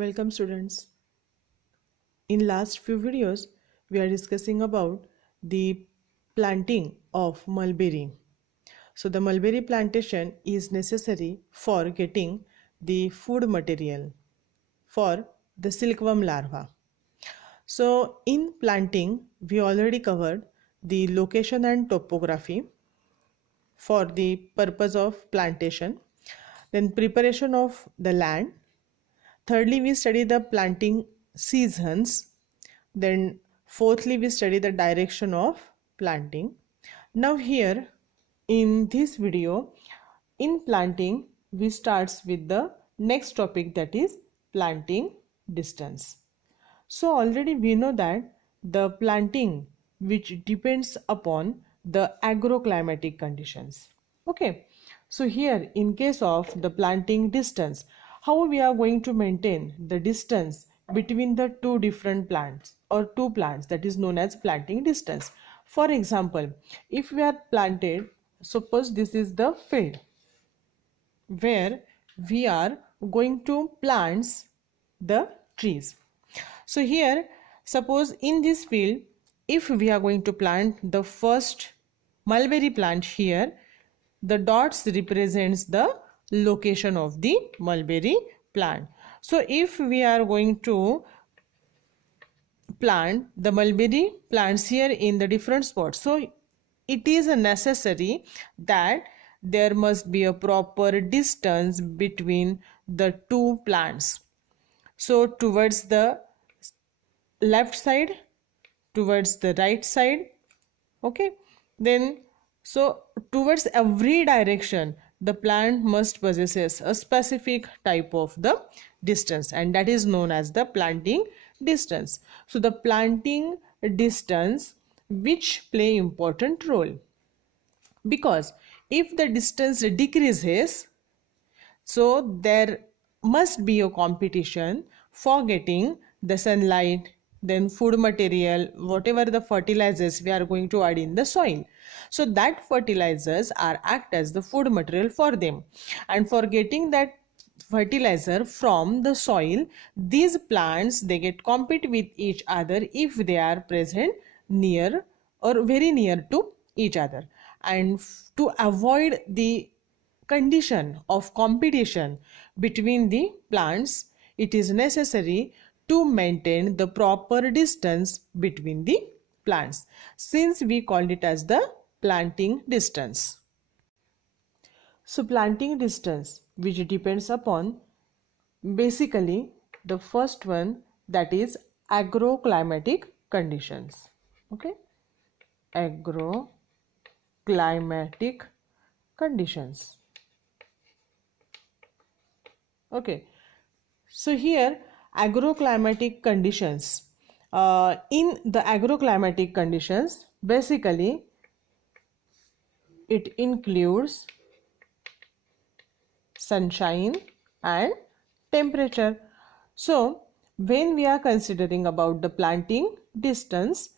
Welcome students. In last few videos we are discussing about the planting of mulberry. So the mulberry plantation is necessary for getting the food material for the silkworm larva. So in planting we already covered the location and topography for the purpose of plantation, then preparation of the land. Thirdly, we study the planting seasons. Then fourthly, we study the direction of planting. Now here in this video, in planting, we starts with the next topic, that is planting distance. So already we know that the planting which depends upon the agroclimatic conditions. Okay, so here in case of the planting distance, how we are going to maintain the distance between the two different plants or two plants, that is known as planting distance. For example, if we are planted, suppose this is the field where we are going to plant the trees. So here, suppose in this field, if we are going to plant the first mulberry plant here, the dots represents the location of the mulberry plant. So if we are going to plant the mulberry plants here in the different spots, so it is necessary that there must be a proper distance between the two plants. So towards the left side, towards the right side, okay, then so towards every direction the plant must possesses a specific type of the distance, and that is known as the planting distance. So the planting distance which play important role, because if the distance decreases, so there must be a competition for getting the sunlight, then food material, whatever the fertilizers we are going to add in the soil. So that fertilizers are act as the food material for them, and for getting that fertilizer from the soil, these plants they get compete with each other if they are present near or very near to each other. And to avoid the condition of competition between the plants, it is necessary to maintain the proper distance between the plants, since we called it as the planting distance. So planting distance which depends upon basically the first one, that is agroclimatic conditions. Okay, agroclimatic conditions. Okay, so here agroclimatic conditions, in the agroclimatic conditions basically it includes sunshine and temperature. So when we are considering about the planting distance,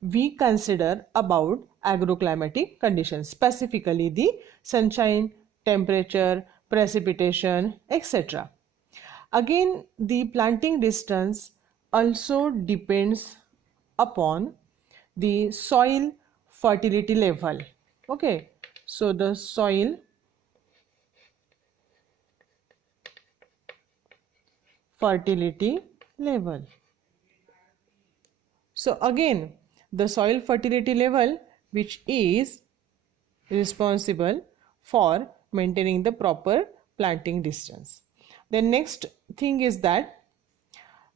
we consider about agroclimatic conditions, specifically the sunshine, temperature, precipitation, etc. Again, the planting distance also depends upon the soil fertility level. Okay, so the soil fertility level. So again, the soil fertility level which is responsible for maintaining the proper planting distance. The next thing is that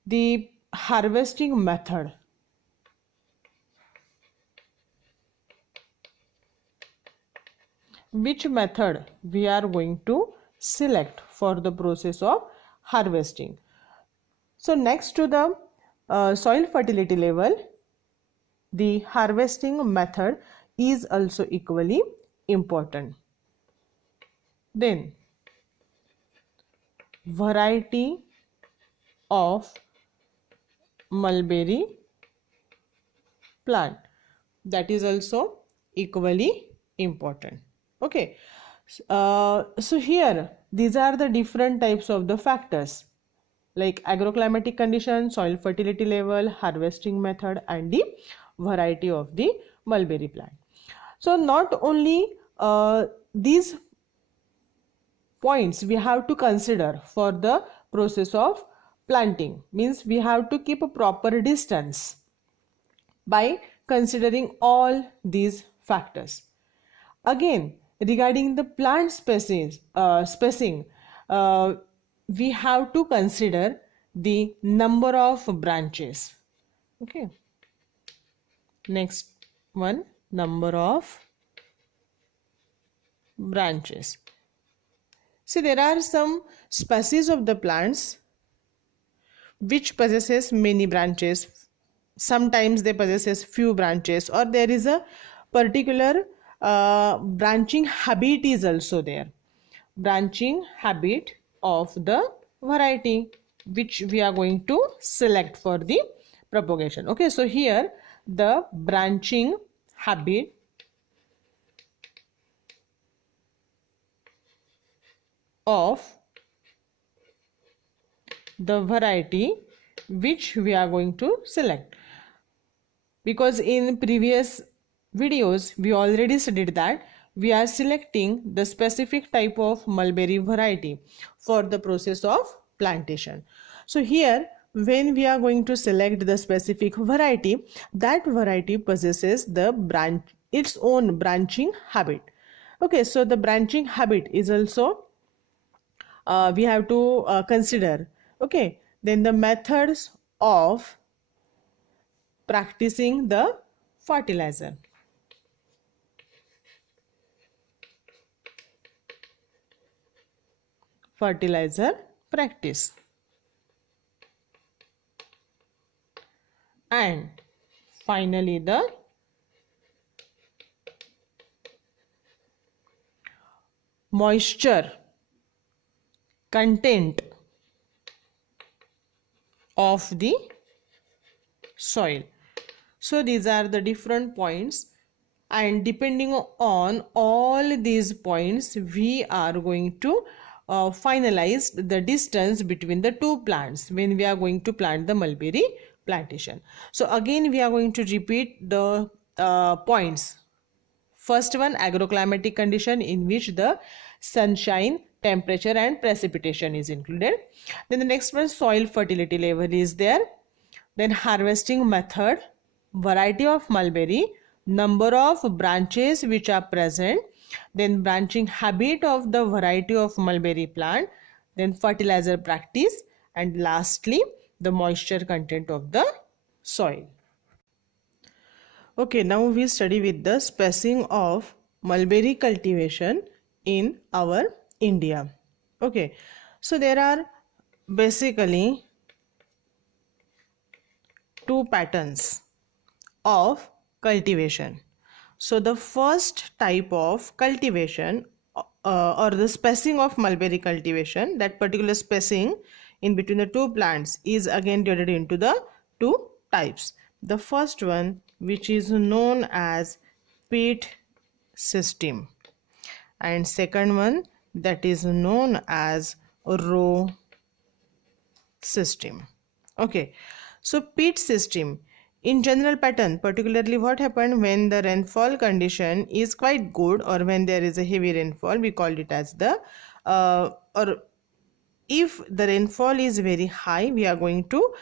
the harvesting method. Which method we are going to select for the process of harvesting. So next to the soil fertility level, the harvesting method is also equally important. Then variety of mulberry plant, that is also equally important. Okay, so here these are the different types of the factors. like agroclimatic condition, soil fertility level, harvesting method, and the variety of the mulberry plant. So not only these points we have to consider for the process of planting, means we have to keep a proper distance by considering all these factors. Again, regarding the plant spacing, we have to consider the number of branches. Okay, next one, number of branches. See, there are some species of the plants which possesses many branches. Sometimes they possesses few branches, or there is a particular branching habit is also there. Branching habit of the variety which we are going to select for the propagation. Okay, so here the branching habit of the variety which we are going to select, because in previous videos we already studied that we are selecting the specific type of mulberry variety for the process of plantation. So here when we are going to select the specific variety, that variety possesses the its own branching habit. Okay, so the branching habit is also we have to consider. Okay, then the methods of practicing the fertilizer. Fertilizer practice. And finally the moisture content of the soil. So these are the different points, and depending on all these points we are going to finalize the distance between the two plants when we are going to plant the mulberry plantation. So again we are going to repeat the points. First one, agroclimatic condition, in which the sunshine, temperature and precipitation is included. Then the next one, soil fertility level is there. Then harvesting method, variety of mulberry, number of branches which are present, then branching habit of the variety of mulberry plant, then fertilizer practice, and lastly the moisture content of the soil. Okay, now we study with the spacing of mulberry cultivation in our India. Okay, so there are basically two patterns of cultivation. So the first type of cultivation or the spacing of mulberry cultivation, that particular spacing in between the two plants is again divided into the two types. The first one, which is known as pit system, and second one that is known as row system. Okay, so pit system in general pattern, particularly what happened when the rainfall condition is quite good or when there is a heavy rainfall, we call it as the or if the rainfall is very high, we are going to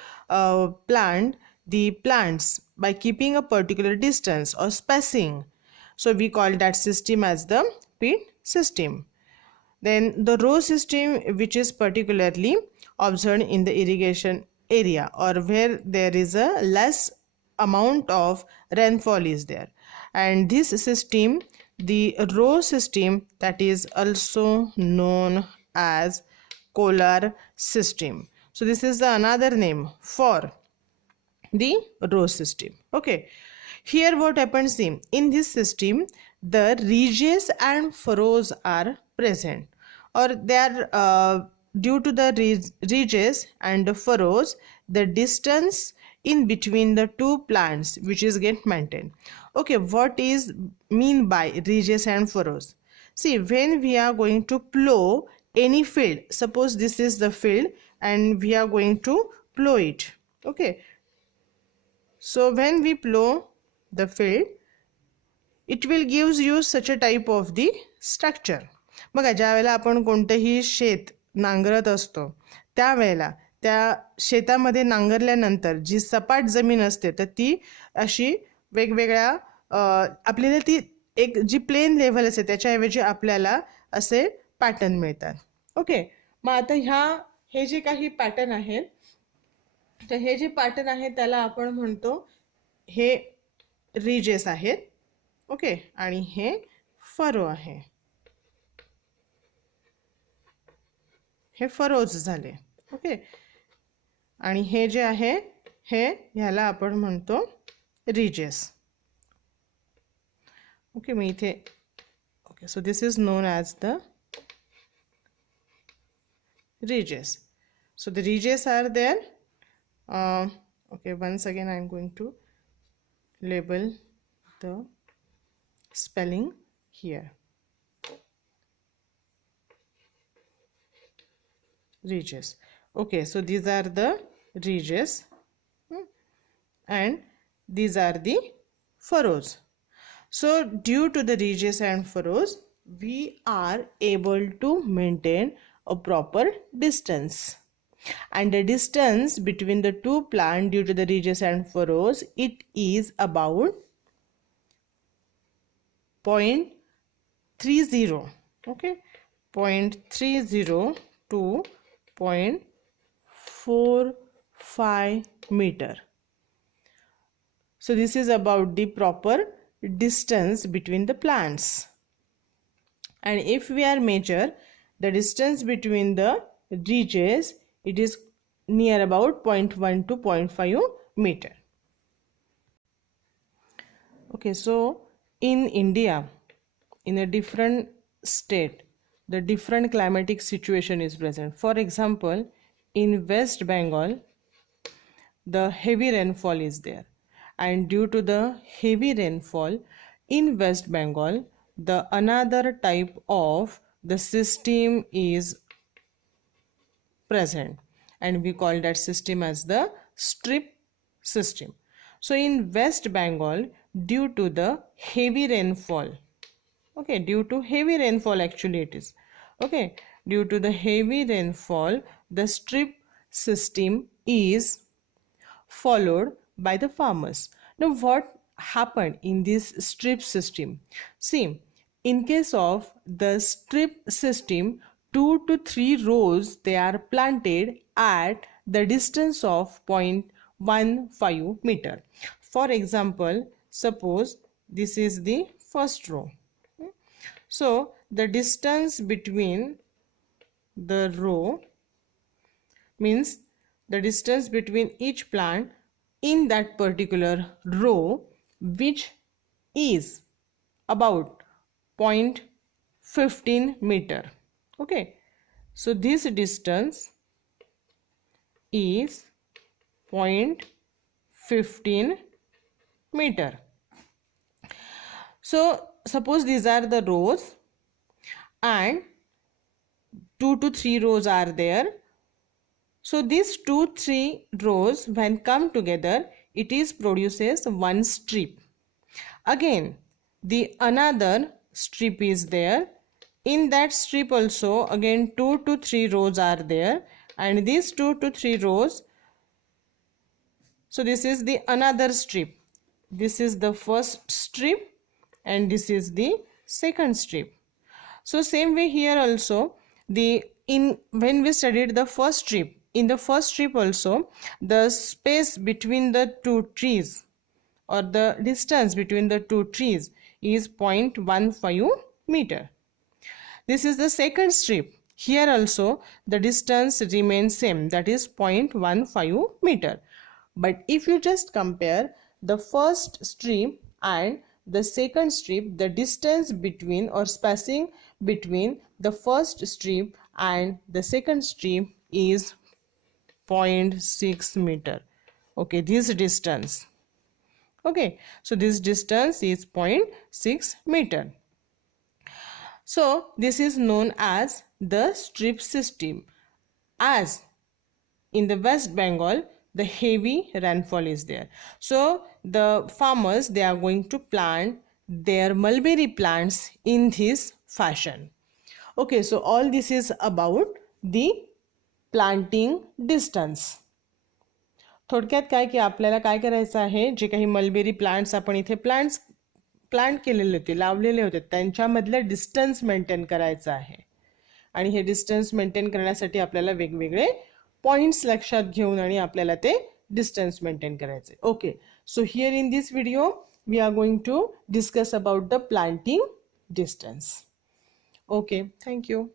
plant the plants by keeping a particular distance or spacing. So we call that system as the pit system. Then the row system, which is particularly observed in the irrigation area or where there is a less amount of rainfall is there, and this system, the row system, that is also known as Kohler system. So this is the another name for the row system. Okay, here what happens in this system, the ridges and furrows are present, or they are due to the ridges and the furrows, the distance in between the two plants which is get maintained. Okay, what is mean by ridges and furrows? See, when we are going to plow any field, suppose this is the field and we are going to plow it. Okay, so when we plow the field, it will gives you such a type of the structure. बघा, ज्या वेळेला आपण कोणतेही शेत नांगरत असतो त्यावेळेला त्या शेतामध्ये नांगरल्यानंतर जी सपाट जमीन असते तर ती अशी वेगवेगळ्या आपल्याला ती एक जी प्लेन लेवल असते त्याच्याऐवजी आपल्याला असे पॅटर्न मिळतात. ओके, मग आता हे जे काही पॅटर्न आहेत तर हे जे पॅटर्न आहे त्याला आपण म्हणतो हे रिजेस आहेत. ओके, आणि हे फरो आहे, हे फरोज झाले. ओके, आणि हे जे आहे हे ह्याला आपण म्हणतो रिजेस. ओके, मी इथे okay, so this is known as the ridges. So the ridges are there. Okay, once again I am going to label the spelling here. Ridges. Okay, so these are the ridges and these are the furrows. So due to the ridges and furrows, we are able to maintain a proper distance, and the distance between the two plants due to the ridges and furrows, it is about 0.30. okay, 0.30 to 0.45 meter. So this is about the proper distance between the plants. And if we are measure the distance between the ridges, it is near about 0.1 to 0.5 meter. Okay, so in India, in a different state, the different climatic situation is present. For example, in West Bengal, the heavy rainfall is there, and due to the heavy rainfall in West Bengal, the another type of the system is present, and we call that system as the strip system. So in West Bengal, due to the heavy rainfall, okay, due to heavy rainfall actually it is, okay, due to the heavy rainfall, the strip system is followed by the farmers. Now what happened in this strip system? See, in case of the strip system, 2 to 3 rows they are planted at the distance of 0.15 meter. For example, suppose this is the first row. So the distance between the row means the distance between each plant in that particular row, which is about 0.15 meter. Okay, so this distance is 0.15 meter. So suppose these are the rows and 2 to 3 rows are there. So these 2-3 rows when come together, it is produces one strip. Again, the another strip is there. In that strip also again 2 to 3 rows are there, and these 2 to 3 rows, so this is the another strip. This is the first strip and this is the second strip. So same way here also, when we studied the first strip, in the first strip also the space between the two trees or the distance between the two trees is 0.15 meter. This is the second strip. Here also the distance remains same, that is 0.15 meter. But if you just compare the first strip and the second strip, the distance between or spacing between the first strip and the second strip is 0.6 meter. Okay, this distance. Okay, so this distance is 0.6 meter. So this is known as the strip system. As in the West Bengal, the heavy rainfall is there. So the farmers, they are going to plant their mulberry plants in this fashion. Okay, so all this is about the planting distance. थोडक्यात काय की आपल्याला काय करायचं आहे, जे काही mulberry plants आपण इथे प्लांट केलेले होते, लावलेले होते, त्यांच्यामधलं डिस्टन्स मेंटेन करायचं आहे. आणि हे डिस्टन्स मेंटेन करण्यासाठी आपल्याला वेगवेगळे पॉइंट्स लक्षात घेऊन आणि आपल्याला ते डिस्टन्स मेंटेन करायचे. Okay, so here in this video we are going to discuss about the planting distance. Okay, thank you.